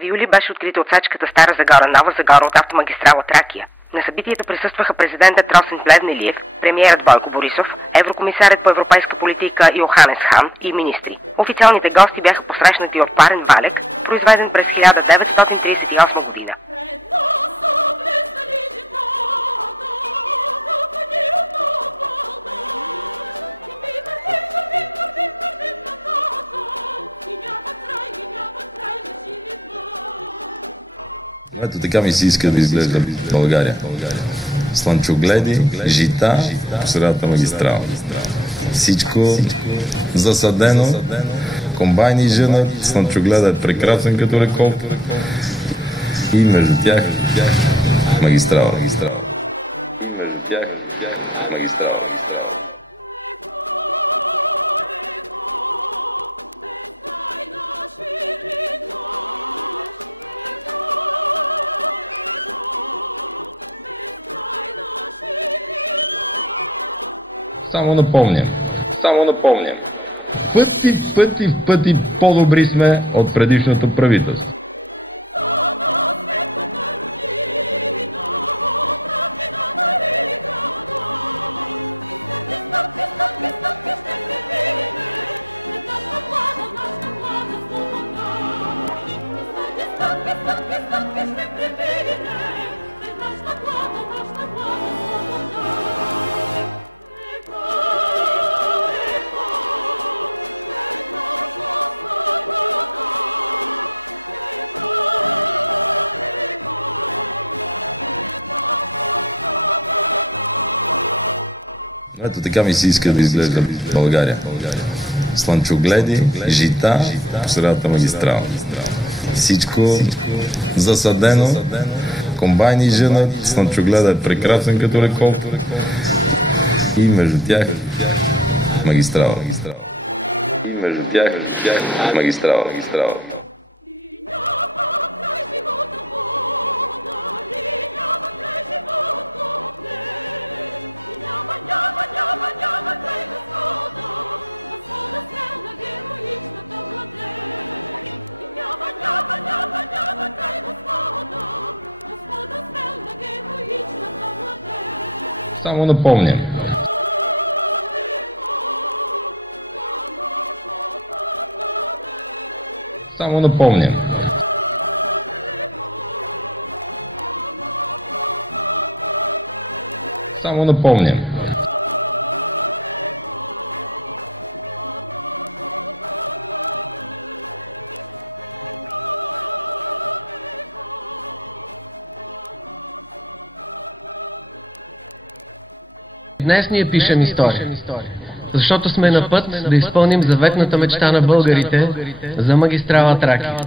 1 юли беше открита отсечката Стара Загора-Нова Загора от автомагистрала Тракия. На събитието присъстваха президентът Росен Плевнелиев, премиерът Бойко Борисов, еврокомисарят по европейска политика Йоханес Хан и министри. Официалните гости бяха посрещнати от парен валек, произведен през 1938 година. Ето така ми се иска да изглежда България. Слънчогледи, жита, по средата магистрала. Всичко засадено, комбайни женат, слънчогледа е прекрасен като реколт и между тях магистрала. И между тях магистрала. Само напомням. Пъти по-добри сме от предишното правителство. Ето така ми се иска да изглежда България. Слънчогледи, жита, по средата магистрала. Всичко засадено, комбайни женат, слънчогледа е прекрасен като реколт и между тях магистрала. И между тях магистрала. Само напомням. Днес ние пишем история, защото сме на път да изпълним заветната мечта на българите за магистрала Тракия.